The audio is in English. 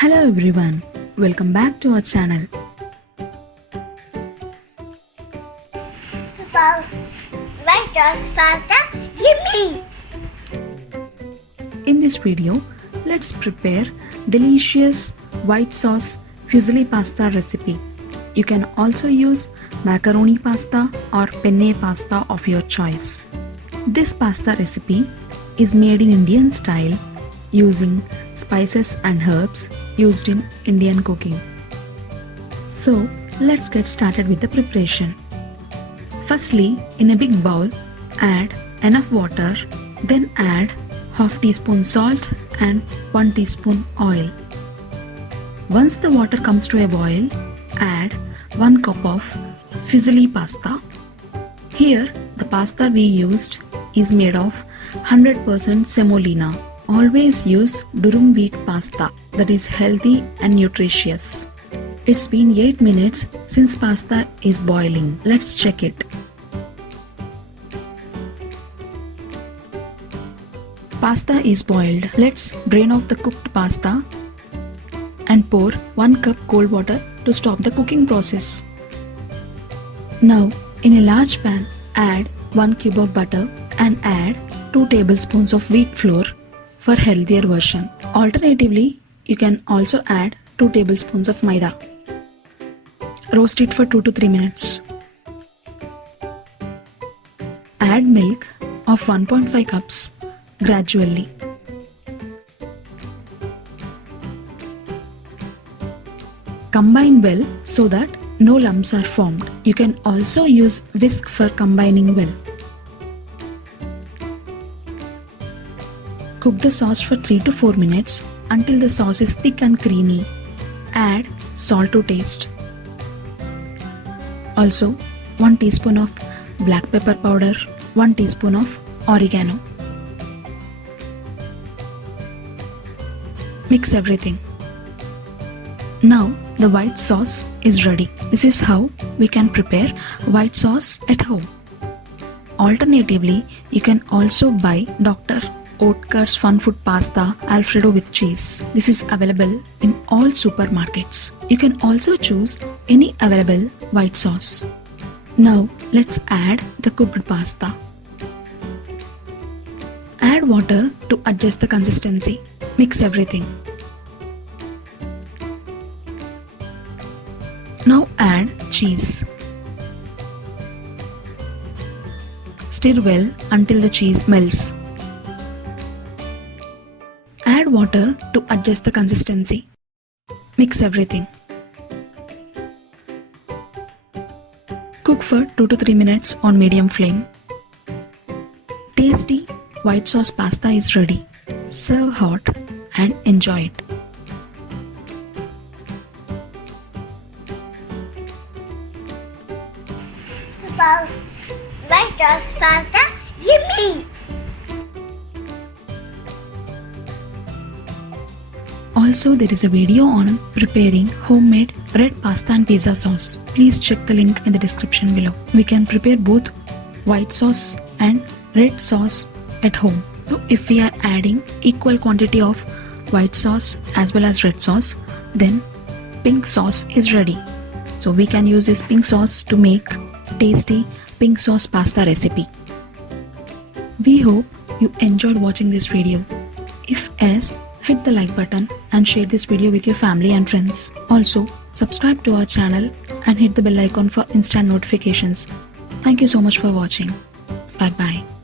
Hello everyone, welcome back to our channel. White sauce pasta, yummy! In this video, let's prepare delicious white sauce fusilli pasta recipe. You can also use macaroni pasta or penne pasta of your choice. This pasta recipe is made in Indian style using spices and herbs used in Indian cooking. So let's get started with the preparation. Firstly, in a big bowl, add enough water, then add half teaspoon salt and 1 teaspoon oil. Once the water comes to a boil, add 1 cup of fusilli pasta. Here the pasta we used is made of 100% semolina. Always use durum wheat pasta that is healthy and nutritious. It's been 8 minutes since pasta is boiling. Let's check it. Pasta is boiled. Let's drain off the cooked pasta and pour 1 cup cold water to stop the cooking process. Now, in a large pan, add 1 cube of butter and add 2 tablespoons of wheat flour for healthier version. Alternatively, you can also add 2 tablespoons of maida. Roast it for 2 to 3 minutes. Add milk of 1.5 cups gradually. Combine well so that no lumps are formed. You can also use whisk for combining well. Cook the sauce for 3 to 4 minutes until the sauce is thick and creamy. Add salt to taste. Also, 1 teaspoon of black pepper powder, 1 teaspoon of oregano. Mix everything. Now the white sauce is ready. This is how we can prepare white sauce at home. Alternatively, you can also buy Dr. Oetker's Fun Food Pasta Alfredo with cheese. This is available in all supermarkets. You can also choose any available white sauce. Now let's add the cooked pasta. Add water to adjust the consistency. Mix everything. Now add cheese. Stir well until the cheese melts. Add water to adjust the consistency. Mix everything. Cook for 2 to 3 minutes on medium flame. Tasty white sauce pasta is ready. Serve hot and enjoy it. White sauce pasta, yummy! Also, there is a video on preparing homemade red pasta and pizza sauce. Please check the link in the description below. We can prepare both white sauce and red sauce at home. So if we are adding equal quantity of white sauce as well as red sauce, then pink sauce is ready. So we can use this pink sauce to make tasty pink sauce pasta recipe. We hope you enjoyed watching this video. If yes, hit the like button and share this video with your family and friends. Also, subscribe to our channel and hit the bell icon for instant notifications. Thank you so much for watching. Bye bye.